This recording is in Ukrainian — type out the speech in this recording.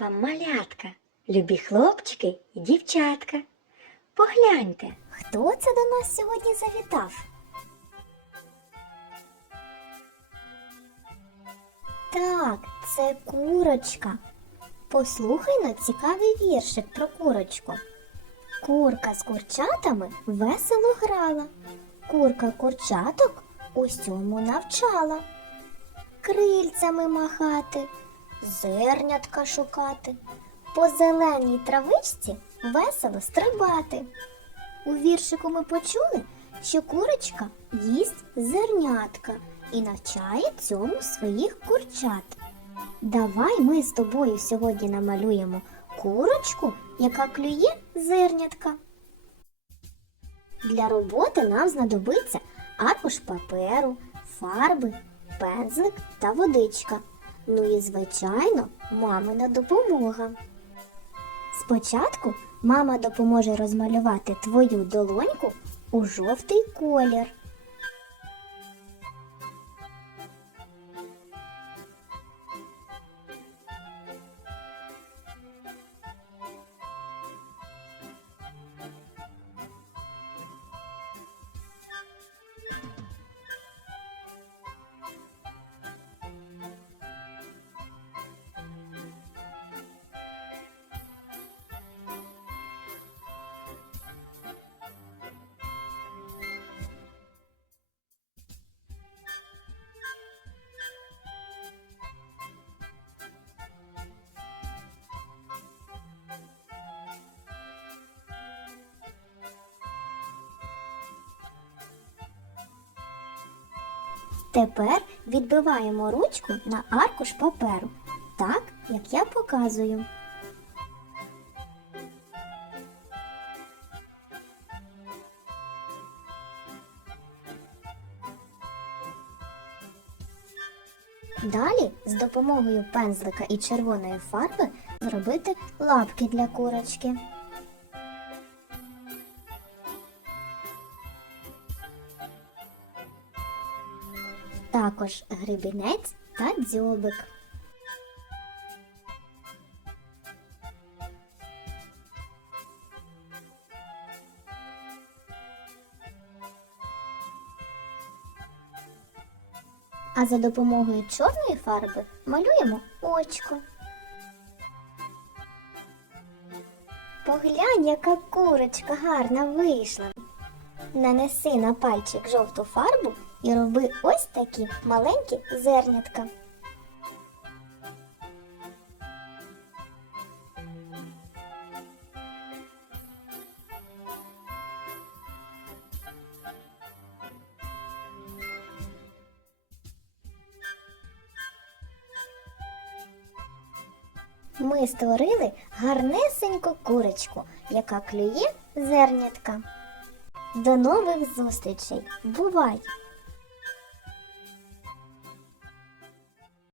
вам, малятка, любі хлопчики і дівчатка. Погляньте, Хто це до нас сьогодні завітав? Так, це курочка. Послухай на цікавий віршик про курочку. Курка з курчатами весело грала. Курка курчаток усьому навчала. Крильцями махати, зернятка шукати, по зеленій травичці весело стрибати. У віршику ми почули, що курочка їсть зернятка і навчає цьому своїх курчат. Давай ми з тобою сьогодні намалюємо курочку, яка клює зернятка. Для роботи нам знадобиться аркуш паперу, фарби, пензлик та водичка. Ну і, звичайно, мамина допомога. Спочатку мама допоможе розмалювати твою долоньку у жовтий колір. Тепер відбиваємо ручку на аркуш паперу, так як я показую. Далі з допомогою пензлика і червоної фарби зробити лапки для курочки. Також гребінець та дзьобик. А за допомогою чорної фарби малюємо очко. Поглянь, яка курочка гарна вийшла. Нанеси на пальчик жовту фарбу і роби ось такі маленькі зернятка. Ми створили гарнесеньку курочку, яка клює зернятка. До нових зустрічей! Бувай!